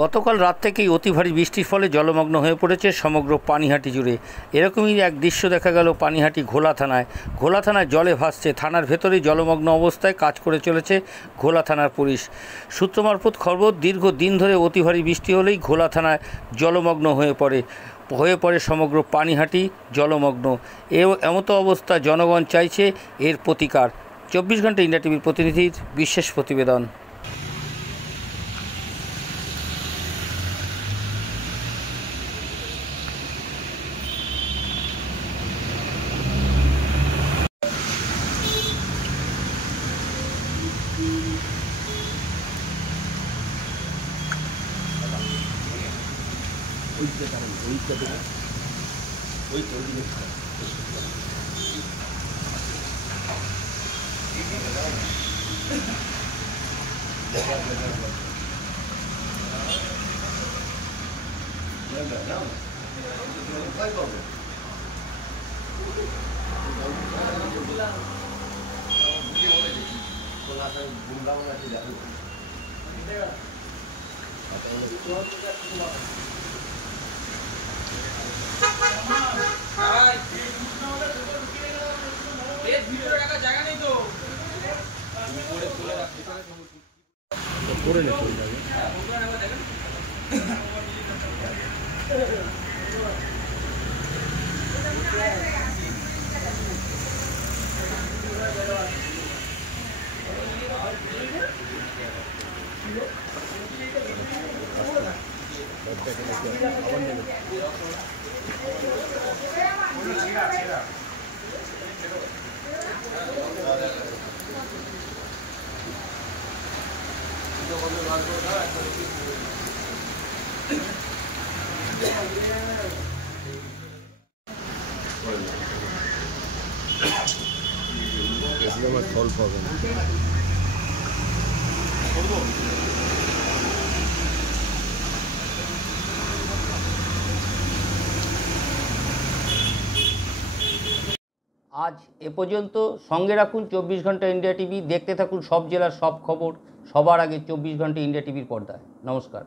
গতকাল রাত থেকেই অতি ভারী বৃষ্টির ফলে জলমগ্ন হয়ে পড়েছে সমগ্র পানিহাটি জুড়ে। এরকমই এক দৃশ্য দেখা গেল পানিহাটি ঘোলা থানায়। ঘোলা থানায় জলে ভাসছে, থানার ভেতরেই জলমগ্ন অবস্থায় কাজ করে চলেছে ঘোলা থানার পুলিশ। সূত্র মারফত খবর, দীর্ঘ দিন ধরে অতি ভারী বৃষ্টি হলেই ঘোলা থানায় জলমগ্ন হয়ে পড়ে সমগ্র পানিহাটি জলমগ্ন। এমতো অবস্থা, জনগণ চাইছে এর প্রতিকার। 24 ঘন্টা ইন্ডিয়া টিভির প্রতিনিধির বিশেষ প্রতিবেদন। আজ এ পর্যন্ত। সঙ্গে রাখুন 24 ঘন্টা ইন্ডিয়া টিভি। দেখতে থাকুন সব জেলার সব খবর সবার আগে 24 ঘন্টা ইন্ডিয়া টিভির পর্দায়। নমস্কার।